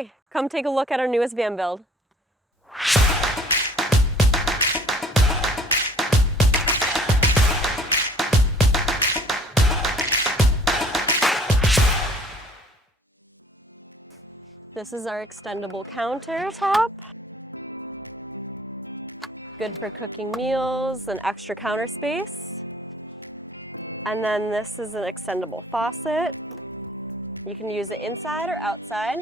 Okay, come take a look at our newest van build. This is our extendable countertop. Good for cooking meals and extra counter space. And then this is an extendable faucet. You can use it inside or outside.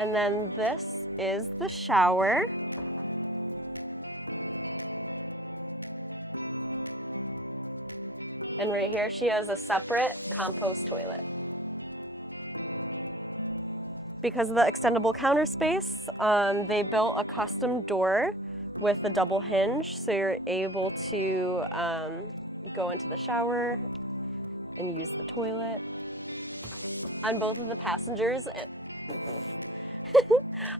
And then this is the shower. And right here she has a separate compost toilet. Because of the extendable counter space, they built a custom door with a double hinge, so you're able to go into the shower and use the toilet. On both of the passengers,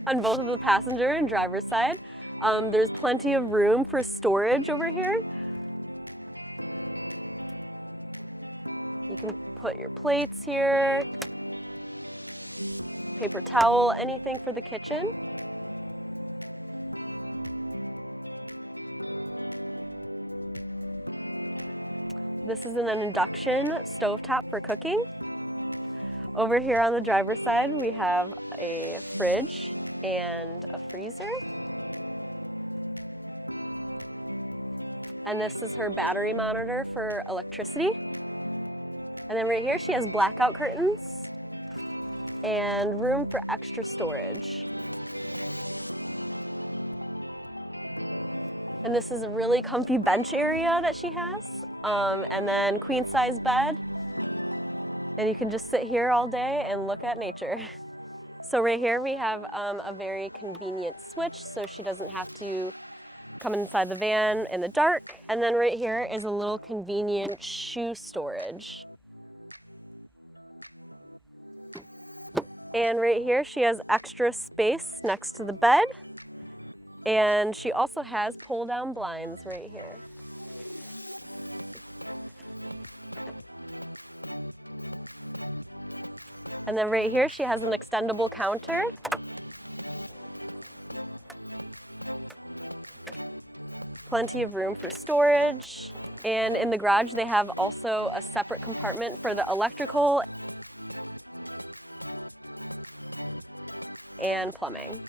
on both of the passenger and driver's side, there's plenty of room for storage over here. You can put your plates here, paper towel, anything for the kitchen. This is an induction stovetop for cooking. Over here on the driver's side, we have a fridge and a freezer. And this is her battery monitor for electricity. And then right here, she has blackout curtains and room for extra storage. And this is a really comfy bench area that she has. And then queen size bed. And you can just sit here all day and look at nature. So right here we have a very convenient switch, so she doesn't have to come inside the van in the dark. And then right here is a little convenient shoe storage. And right here she has extra space next to the bed. And she also has pull-down blinds right here. And then right here she has an extendable counter. Plenty of room for storage. And in the garage they have also a separate compartment for the electrical and plumbing.